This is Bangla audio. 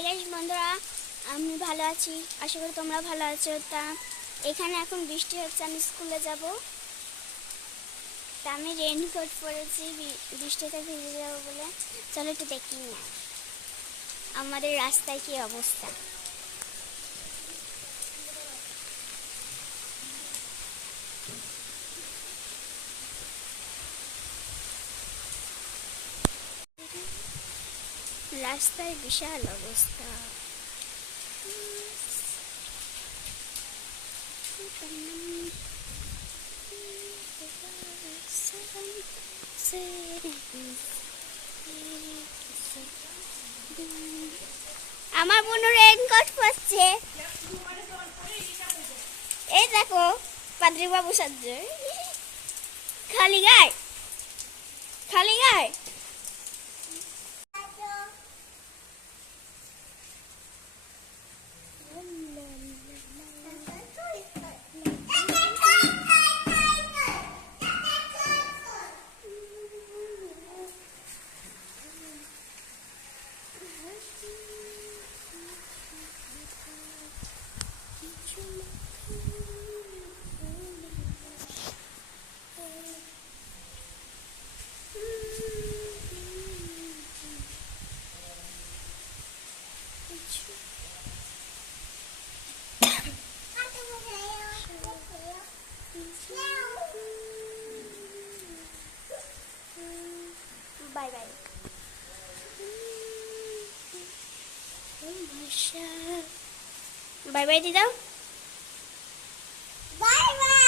হাই গাইস বন্ধুরা, আমি ভালো আছি, আশা করি তোমরা ভালো আছো। তা এখানে এখন বৃষ্টি হচ্ছে, আমি স্কুলে যাব। তা আমি রেইনকোট পরেছি বৃষ্টিতে ভিজে যাবো বলে। চলো একটু দেখি না আমাদের রাস্তায় কি অবস্থা। রাস্তায় বিশাল অবস্থা। আমার বোন রেইনকোট পরছে, এই দেখো পাদ্রী বাবু সাজ্জ খালি গায়ে খালি গায়ে। Bye bye. বাই বাই দি দাও, বাই বাই।